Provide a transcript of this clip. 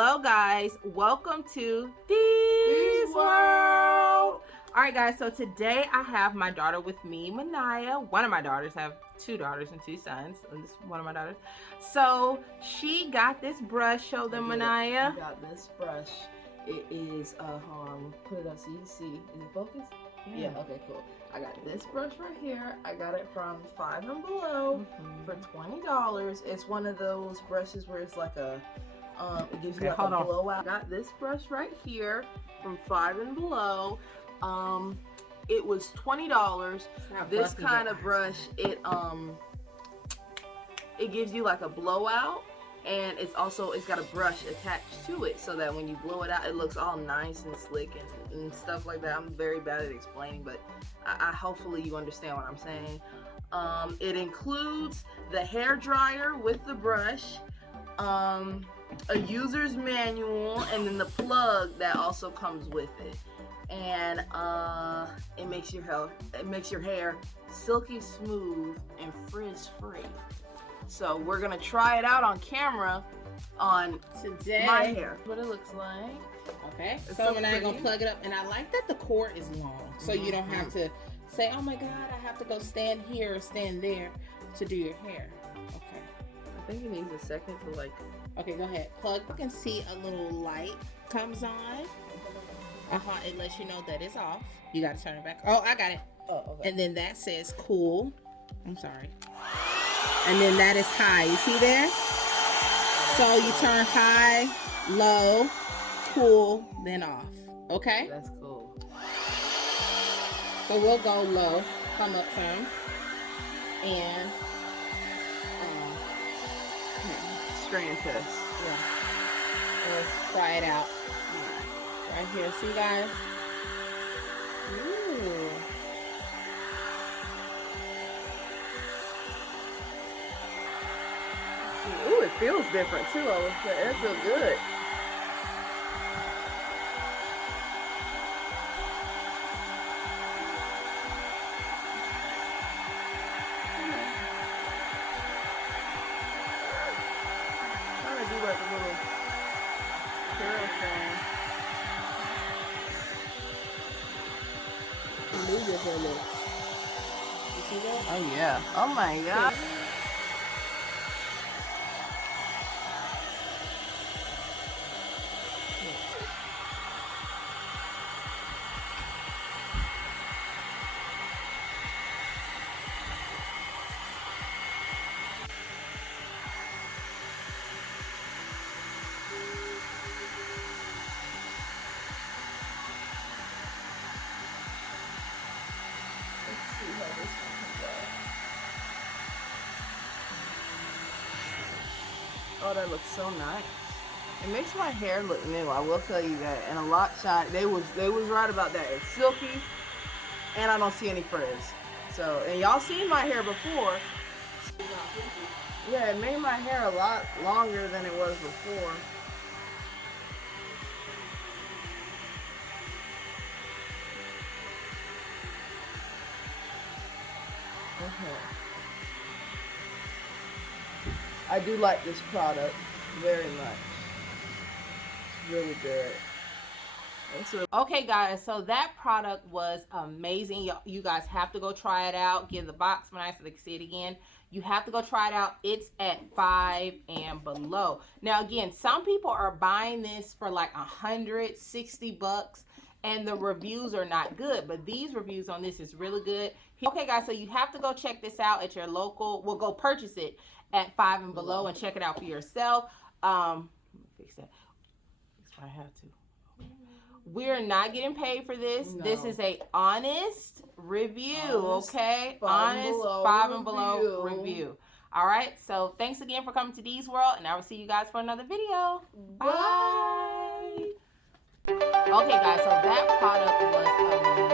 Hello guys, welcome to Dee's World. Alright guys, so today I have my daughter with me, Manaya. One of my daughters. I have two daughters and two sons. And this is one of my daughters. So she got this brush. Show them, Manaya. I got this brush. It is put it up so you can see. Is it focused? Yeah, okay, cool. I got this brush right here. I got it from Five and Below for $20. It's one of those brushes where it's like a it gives you like a blowout. I got this brush right here from Five and Below. It was $20. This kind of brush, it gives you like a blowout, and it's got a brush attached to it so that when you blow it out, it looks all nice and slick and stuff like that. I'm very bad at explaining, but I hopefully you understand what I'm saying. It includes the hair dryer with the brush, a user's manual, and then the plug that also comes with it. And it makes your hair silky smooth and frizz free. So we're gonna try it out on camera on today. My hair. What it looks like. Okay. So we're not gonna plug it up, and I like that the cord is long, so you don't have to say, "Oh my God, I have to go stand here or stand there to do your hair." Okay. I think it needs a second to like. Okay, go ahead. Plug. You can see a little light comes on. It lets you know that it's off. You gotta turn it back. Oh, I got it. Oh, okay. And then that says cool. I'm sorry. And then that is high. You see there? So you turn high, low, cool, then off. Okay? That's cool. So we'll go low, come up some, and strain test. Yeah. Let's try it out. Right here, see guys? Ooh. Ooh, it feels different too. I would say it feels good. Kind of do like a little curl thing. Move it for a little. You see that? Oh yeah. Oh my God. Oh, that looks so nice. It makes my hair look new. I will tell you that, and a lot shiny. They was right about that. It's silky, and I don't see any frizz. So, and y'all seen my hair before. Yeah, it made my hair a lot longer than it was before. Okay. I do like this product very much. It's really good. Okay guys, so that product was amazing. You guys have to go try it out. Give the box nice so they can see it again. You have to go try it out. It's at Five and Below. Now again, some people are buying this for like $160 and the reviews are not good, but these reviews on this is really good. Okay guys, so you have to go check this out at your local, well, go purchase it at Five and Below and check it out for yourself. Fix that. I have to. We're not getting paid for this. No. This is a honest review, okay? Honest Five and Below review. All right, so thanks again for coming to Dee's World, and I will see you guys for another video. Bye. Okay guys, so that product was amazing.